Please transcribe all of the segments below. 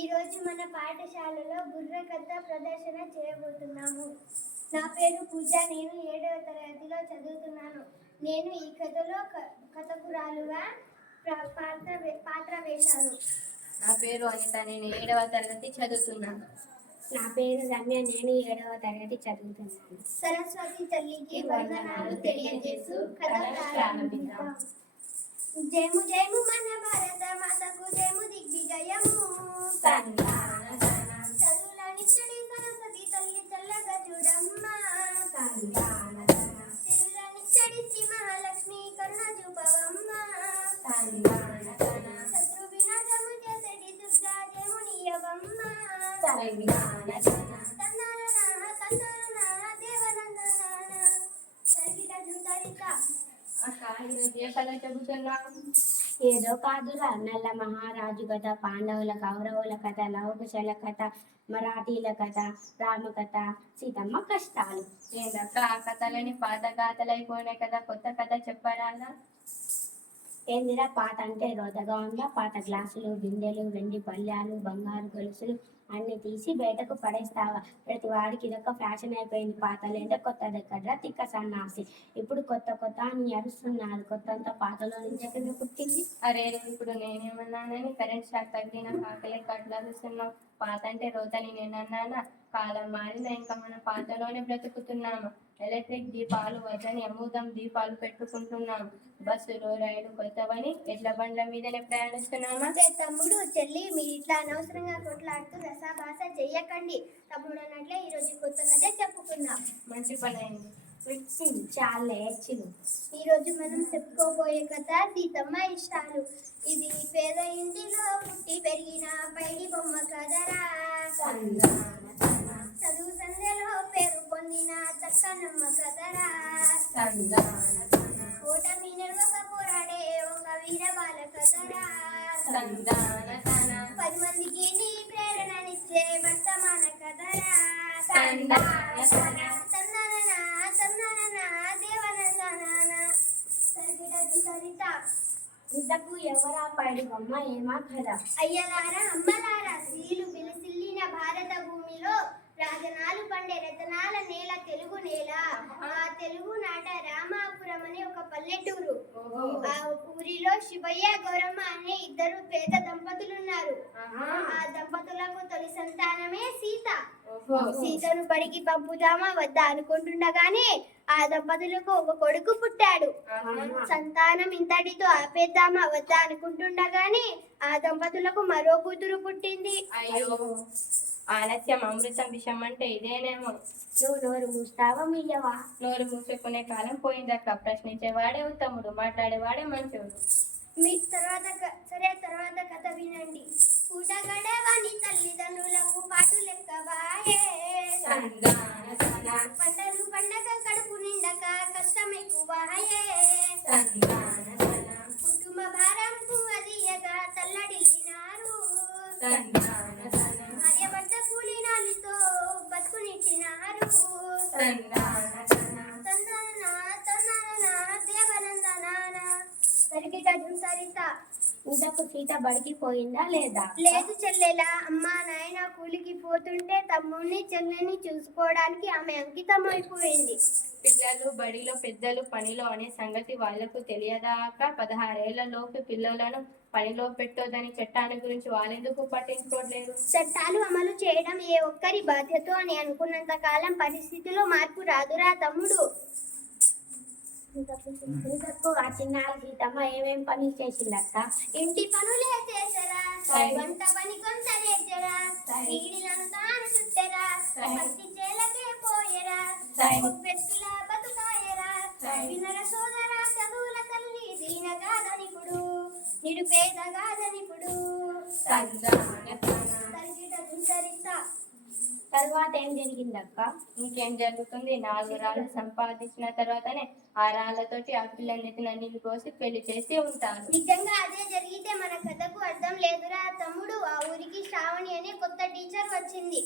ఈరోజు మన పాఠశాలలో బుర్రకథ ప్రదర్శన చేయబోతున్నాము. నా పేరు పూజ నేను ఏడవ తరగతిలో చదువుతున్నాను. నేను ఈ కథలో కథకురాలుగా పాత్ర పాత్ర వేశాను. నా పేరు అనిత నేను ఏడవ తరగతి చదువుతున్నాను. నా పేరు రమ్య నేను ఏడవ తరగతి చదువుతున్నాను. సరస్వతి తల్లికి వందనాలు తెలియజేస్తూ కథ ప్రారంభిద్దాం. జయము జయము మన భారత మాతకు జయము దిగ్విజయము చదువులనిచ్చడి సరస్వతి తల్లి చల్లగా చూడమ్మా చదువులనిచ్చడి శ్రీ మహాలక్ష్మి కరుణ చూపవమ్మా ఏదో కాదురా నల్ల మహారాజు కథ పాండవుల కౌరవుల కథ లవకుశల కథ మరాఠీల కథ రామకథ సీతమ్మ కష్టాలు. ఏందక్క ఆ కథలని పాత గాథలు అయిపోయినాయి కదా కొత్త కథ చెప్పరాదా? ఏందిరా పాత అంటే రోదగా ఉందా? పాత గ్లాసులు బిందెలు వెండి పళ్ళాలు బంగారు గొలుసులు అన్ని తీసి బయటకు పడేస్తావా? ప్రతి వాడికి ఇదొక ఫ్యాషన్ అయిపోయింది. పాతలేంటే కొత్త దగ్గర తిక్క సన్నాసి. ఇప్పుడు కొత్త కొత్త అని అరుస్తున్నారు. కొత్త అంతా పాతలో నుంచి ఎక్కడ పుట్టింది? అరే ఇప్పుడు నేనేమన్నానని కరెంట్ షాక్ తగిలిన కాకలే కట్లాడుస్తున్నావు పాత అంటే రోతని నేనన్నానా? కాలం మారిందా? ఇంకా మనం పాతలోనే బ్రతుకుతున్నాము? ఎలక్ట్రిక్ దీపాలు వద్దని అమూదం దీపాలు పెట్టుకుంటున్నాము బస్సులు రైలు కొత్తవని ఎడ్ల బండ్ల మీదనే ప్రయాణిస్తున్నామా? తమ్ముడు చెల్లి మీరు ఇట్లా అనవసరంగా కొట్లాడుతూ రసాభాస చెయ్యకండి. తమ్ముడు అన్నట్లే ఈరోజు కొత్త కథ చెప్పుకుందాం. మంచి పని అయింది చాలా ఏడ్చిలు ఈరోజు మనం చెప్పుకోబోయే కథ సీతమ్మ ఇష్టాలు. ఇది పేద ఇంటిలో పుట్టి పెరిగిన పైడి బొమ్మ కదరా చదువు సంధ్యలో పేరు పొందిన చక్కనమ్మ కదరా ఓటమి నెలవక పోరాడే ఒక వీరబాల కదరా పది మందికి నీ ప్రేరణనిచ్చే వర్తమాన కదరా తందనన తందనన దేవనందనన. సరిగిడది సరిత. ఇంతకు ఎవరా పైడి బొమ్మ ఏమా కదా అయ్యలారా అమ్మలారా స్త్రీలు విలసిల్లిన రతనాల నేల తెలుగు నేల. ఆ తెలుగు నాట రామాపురం అనే ఒక పల్లెటూరు. ఆ ఊరిలో శివయ్య గౌరమ్మ అనే ఇద్దరు పేద దంపతులు ఉన్నారు ఆ దంపతులకు తొలి సంతానమే సీత. సీతను బడికి పంపుదామా వద్దా అనుకుంటుండగానే ఆ దంపతులకు ఒక కొడుకు పుట్టాడు. సంతానం ఇంతటితో ఆపేద్దామా వద్దా అనుకుంటుండగానే ఆ దంపతులకు మరో కూతురు పుట్టింది. అయ్యో. ఆలస్యం అమృతం విషం అంటే ఇదేనేమో? నువ్వు నోరు మూస్తావా మీయవా నోరు మూసుకునే కాలం పోయిందక్క. ప్రశ్నించేవాడే ఉత్తముడు మాట్లాడేవాడే మంచోడు. మీ తర్వాత సరే తర్వాత కథ వినండి. పూట గడవని తల్లిదండ్రులకు పాటు లెక్కవాయే. సరిత ఇంతకు సీత బడికి పోయిందా లేదా? లేదు చెల్లెలా అమ్మా నాయన కూలికి పోతుంటే తమ్ముడిని చెల్లెని చూసుకోవడానికి ఆమె అంకితం అయిపోయింది. పిల్లలు బడిలో పెద్దలు పనిలో అనే సంగతి వాళ్ళకు తెలియదాక పదహారేళ్ళ లోపు పిల్లలను పనిలో పెట్టొద్దని చట్టాన్ని గురించి వాళ్ళెందుకు పట్టించుకోవట్లేదు? చట్టాలు అమలు చేయడం ఏ ఒక్కరి బాధ్యత అని అనుకున్నంత కాలం పరిస్థితిలో మార్పు రాదురా తమ్ముడు. ఆ చిన్నారి సీతమ్మ ఏమేం పని చేసిందక్క ఇంటి పనులే చేసరా వంట పని కొంత నేర్చరా నీడిలను తాను చుట్టెరా పత్తి చేలకే పోయరా పెట్టుల బతుకాయరా వినర సోదర చదువుల తల్లి దీనగాదనిపుడు నిరుపేదగాదనిపుడు తరిగిట దుంతరిత తర్వాత ఏం జరిగిందక్క? ఇంకేం జరుగుతుంది? నాలుగు రాళ్ళు సంపాదించిన తర్వాతనే ఆ రాళ్ళతోటి ఆ పిల్లలెత్తిన నీళ్ళు పోసి పెళ్ళి చేసి ఉంటారు నిజంగా అదే జరిగితే మన కథకు అర్థం లేదురా తమ్ముడు. ఆ ఊరికి శ్రావణి అనే కొత్త టీచర్ వచ్చింది.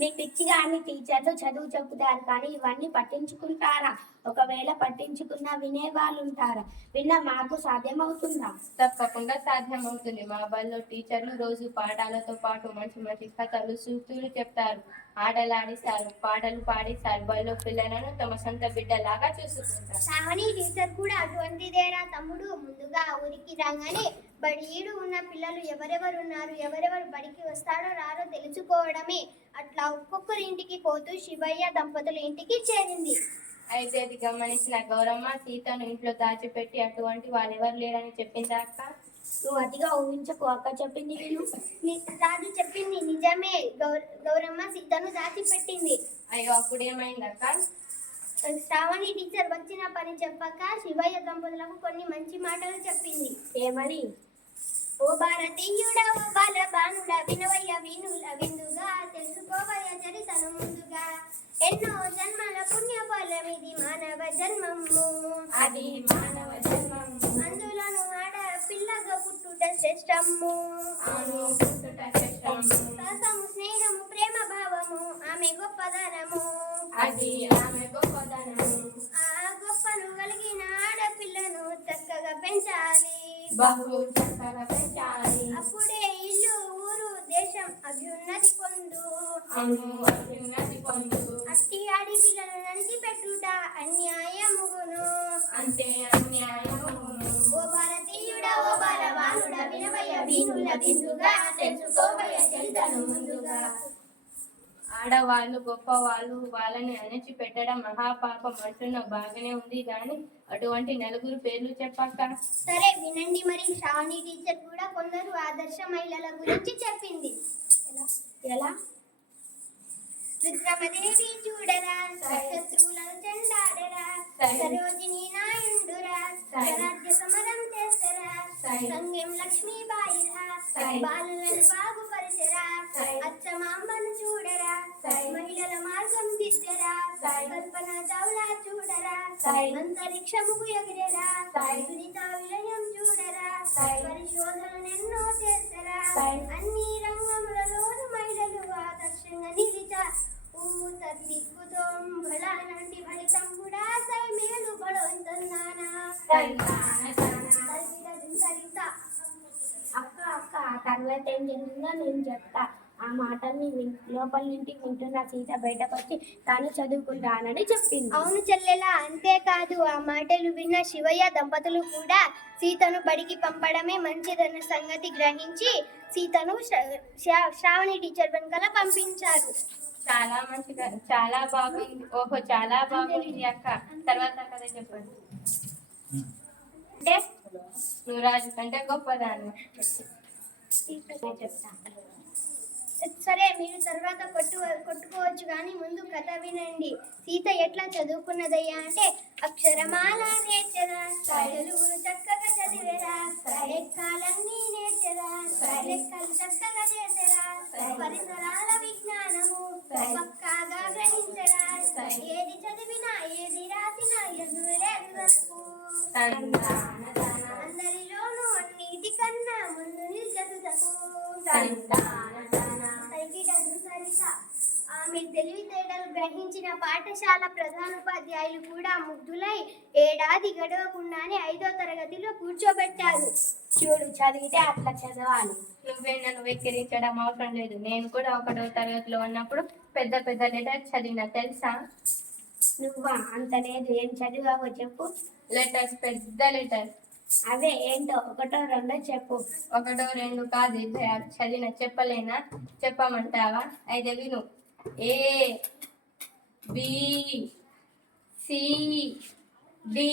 నీ పిచ్చిగా అన్ని టీచర్లు చదువు చెబుతారు కానీ ఇవన్నీ పట్టించుకుంటారా? ఒకవేళ పట్టించుకున్న వినే వాళ్ళు ఉంటారా విన్న మాకు సాధ్యమవుతుందా? తప్పకుండా సాధ్యమవుతుంది. మా బడిలో టీచర్లు రోజు పాఠాలతో పాటు మంచి మంచి కథలు సూక్తులు చెప్తారు. ఆటలు ఆడిస్తారు పాటలు పాడిస్తారు. బడిలో పిల్లలను తమ సొంత బిడ్డలాగా చూసుకుంటారు. శ్రావణి టీచర్ కూడా అటువంటిదేరా తమ్ముడు? ముందుగా ఊరికి రాగానే బడిఈడు ఉన్న పిల్లలు ఎవరెవరు ఉన్నారు ఎవరెవరు బడికి వస్తాడో రారో తెలుసుకోవడమే. అట్లా ఒక్కొక్కరి ఇంటికి పోతూ శివయ్య దంపతుల ఇంటికి చేరింది. అయితే అది గమనించిన గౌరమ్మ సీతను ఇంట్లో దాచిపెట్టి అటువంటి వాళ్ళెవరు లేరని చెప్పిందా అక్క? నువ్వు అతిగా ఊహించకు అక్క చెప్పింది విను. ని- రాజు చెప్పింది నిజమే. గౌర గౌరమ్మ సీతను దాచిపెట్టింది. అయ్యో అప్పుడు ఏమైంది అక్క? శ్రావణి టీచర్ వచ్చిన పని చెప్పక శివయ్య దంపతులకు కొన్ని మంచి మాటలు చెప్పింది. ఏమని? ఓ భారతీయుడా ఓ బాల బాణుడా వినవయ్య వినుల విందుగా తెలుసుకోవయ్య చరితను ముందుగా. ఎన్నో జన్మల పుణ్య ఫలమిది మానవ జన్మము. అది మానవ జన్మం అందులోను ఆడ పిల్లగా పుట్టుట శ్రేష్టము. రసము స్నేహము ప్రేమ భావము ఆమె గొప్పదనము అది ఆమె గొప్పదనం ఆ గొప్పను కలిగిన ఆడపిల్లను చక్కగా పెంచాలి. బహు చక్కగా పెంచాలి. అప్పుడే అభ్యున్నతి పొందు. అవును అత్యున్నతి పొందు. అట్టి ఆడి పిల్లలు నడిచి పెట్టుట అన్యాయముగును. అంతే అన్యాయము ఓ భారతీయుడా ఓ బాలబాలుడా వినవయ్య వీనుల విందుగా తెలుసుకోవయ్య చరితను ముందుగా. ఆడవాళ్ళు గొప్పవాళ్ళు వాళ్ళని అణచి పెట్టడం మహాపాపం అంటున్న బాగానే ఉంది కానీ అటువంటి నలుగురు పేర్లు చెప్పాక సరే వినండి మరి. శ్రావణి టీచర్ కూడా కొందరు ఆదర్శ మహిళల గురించి చెప్పింది. ఎలా? రుద్రమదేవి చూడరా శత్రువులను చెందాడరా సరోజిని నాయుండురా సరే. రాజ్య సమరం చేసరా సంగం లక్ష్మీబాయిరా బాలులను బాగుపరిచరా అచ్చమాంబను చూడరా సరే. మహిళల మార్గం సరే. కల్పన చావ్లా చూడరా సరే. అంతరిక్షముకు ఎగిరేరా సరే. సునీత విలయం చూడరా సరే. పరిశోధనలెన్నో చేసరా సరే. అన్ని రంగములలోను మహిళలు ఆదర్శంగా నిలిచా ఊత దిక్కుతోం బలానంటి ఫలితం కూడా సై మేలు సరిత అక్క అక్క తర్వాత ఏం జరిగిందో నేను చెప్తా మాటల్ని విన్- లోపల నుండి వింటున్న సీత బయటకు వచ్చి తాను చదువుకుంటానని చెప్పింది. అవును చెల్లెలా అంతేకాదు ఆ మాటలు విన్న శివయ్య దంపతులు కూడా సీతను బడికి పంపడమే మంచిదన్న సంగతి గ్రహించి సీతను శ్ర- శ్రా- శ్రావణి టీచర్ వెనకాల పంపించారు. చాలా మంచిగా చాలా బాగుంది. ఓహో చాలా బాగుంది అక్క. తర్వాత కథ చెప్పండి. అంటే? నువ్వు రాజు కంటే గొప్పదాన్ని. నేను చెప్తా. సరే మీరు తర్వాత కొట్టు కొట్టుకోవచ్చు కానీ ముందు కథ వినండి. సీత ఎట్లా చదువుకున్నదయ్యా అంటే అక్షరమాల నేర్చరా తెలుగును చక్కగా చదివేరా లెక్కలన్నీ నేర్చరా లెక్కలు చక్కగా చేసరా పరిసరాల విజ్ఞానము పక్కాగా గ్రహించరా ఏది చదివినా ఏది రాసినా ఎదురేదు అందరిలోనూ అన్నిటికన్నా ముందు నిర్గతులకు చదువు ఆమె తెలివితేటలు గ్రహించిన పాఠశాల ప్రధానోపాధ్యాయులు కూడా ముగ్ధులై ఏడాది గడవకుండానే ఐదో తరగతిలో కూర్చోబెట్టారు. చూడు చదివితే అట్లా చదవాలి. నువ్వే నన్ను వెక్కిరించడం అవసరం లేదు. నేను కూడా ఒకటో తరగతిలో ఉన్నప్పుడు పెద్ద పెద్ద లెటర్ చదివిన తెలుసా? నువ్వా? అంత లేదు. ఏం చదివావో చెప్పు. లెటర్స్ పెద్ద లెటర్స్. అవే ఏంటో? ఒకటో రెండో చెప్పు. ఒకటో రెండు కాదు. చదివిన చెప్పలేనా? చెప్పమంటావా? అయితే విను. A B C D.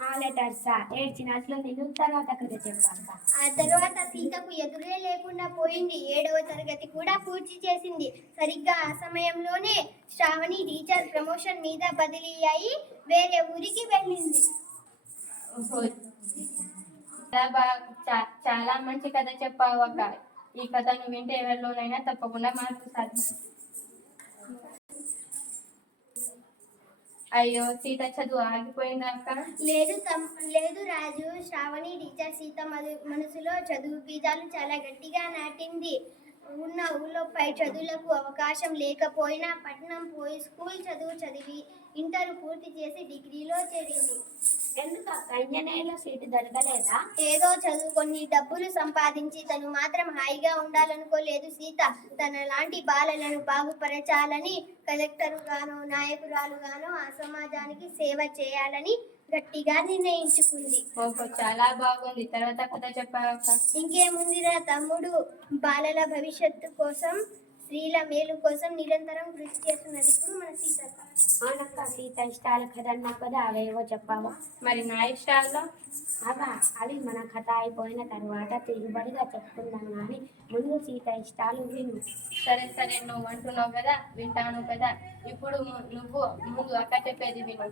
ఆ లెటర్సా ఏడ్చినట్లు నేను తర్వాత కథ చెప్పాక ఆ తరువాత సీతకు ఎదురే లేకుండా పోయింది. ఏడవ తరగతి కూడా పూర్తి చేసింది. సరిగ్గా ఆ సమయంలోనే శ్రావణి టీచర్ ప్రమోషన్ మీద బదిలీ అయి వేరే ఊరికి వెళ్ళింది. చాలా మంచి కథ చెప్పావు అక్క. ఈ కథను వింటే ఎవరిలోనైనా తప్పకుండా మార్పు సాధ్యం. అయ్యో సీత చదువు ఆగిపోయిందా లేదు లేదు రాజు. శ్రావణి టీచర్ సీత మధు- మనసులో చదువు బీజాలు చాలా గట్టిగా నాటింది. ఉన్న ఊళ్ళో పై చదువులకు అవకాశం లేకపోయినా పట్నం పోయి స్కూల్ చదువు చదివి ఇంటర్ పూర్తి చేసి డిగ్రీలో చేరింది. ఎందుకు అక్క ఇంజనీర్లో సీటు దొరకలేదా? ఏదో చదువుకొని డబ్బులు సంపాదించి తను మాత్రం హాయిగా ఉండాలనుకోలేదు సీత. తన లాంటి బాలలను బాగుపరచాలని కలెక్టర్ గాను నాయకురాలు గాను ఆ సమాజానికి సేవ చేయాలని గట్టిగా నిర్ణయించుకుంది. ఓహో చాలా బాగుంది. తర్వాత కథ చెప్పాక ఇంకేముందిరా తమ్ముడు? బాలల భవిష్యత్తు కోసం స్త్రీల మేలు కోసం నిరంతరం కృషి చేస్తున్నది. ఇప్పుడు మన సీతక్క అవునక్క సీత ఇష్టాల కథ కదా అవేవో చెప్పావా? మరి నా ఇష్టాల్లో అవా అవి మన కథ అయిపోయిన తర్వాత తిరుగుబడిగా చెప్పుకుందాం కానీ ముందు సీత ఇష్టాలు విను. సరే సరే నువ్వు అంటున్నావు కదా వింటాను కదా. ఇప్పుడు నువ్వు ముందు అక్క చెప్పేది విను.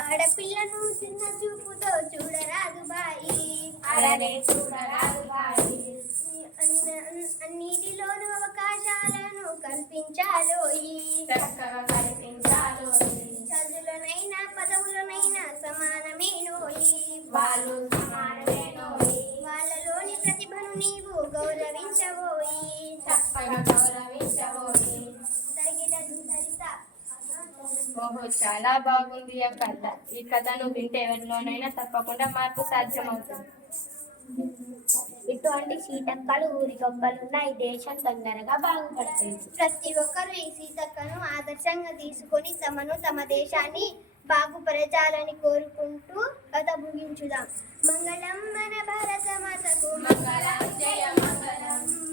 ఆడపిల్లను చిన్న చూపుతో చూడరాదు బాయి. చూడరాదు బాయి. అన్న- కల్పించాలోయి చక్కగా కనిపించాలోయ్. చదువులనైనా పదవులనైనా సమానమేనోయి. వాళ్ళు సమానమేనోయ్. వాళ్ళలోని ప్రతిభను నీవు గౌరవించబోయి. చక్కగా గౌరవించబోయి. ఓహో చాలా బాగుంది ఆ కథ. ఈ కథను వింటే ఎవరిలోనైనా తప్పకుండా మార్పు సాధ్యమవుతుంది. ఇటువంటి సీతక్కలు ఊరికొక్కలున్న ఈ దేశం తొందరగా బాగుపడుతుంది. ప్రతి ఒక్కరూ ఈ సీతక్కను ఆదర్శంగా తీసుకొని తమను తమ దేశాన్ని బాగుపరచాలని కోరుకుంటూ కథ ముగించుదాం. మంగళం మన భారత మాతకు.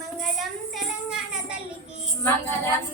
మంగళం తెలంగాణ తల్లికి. మంగళం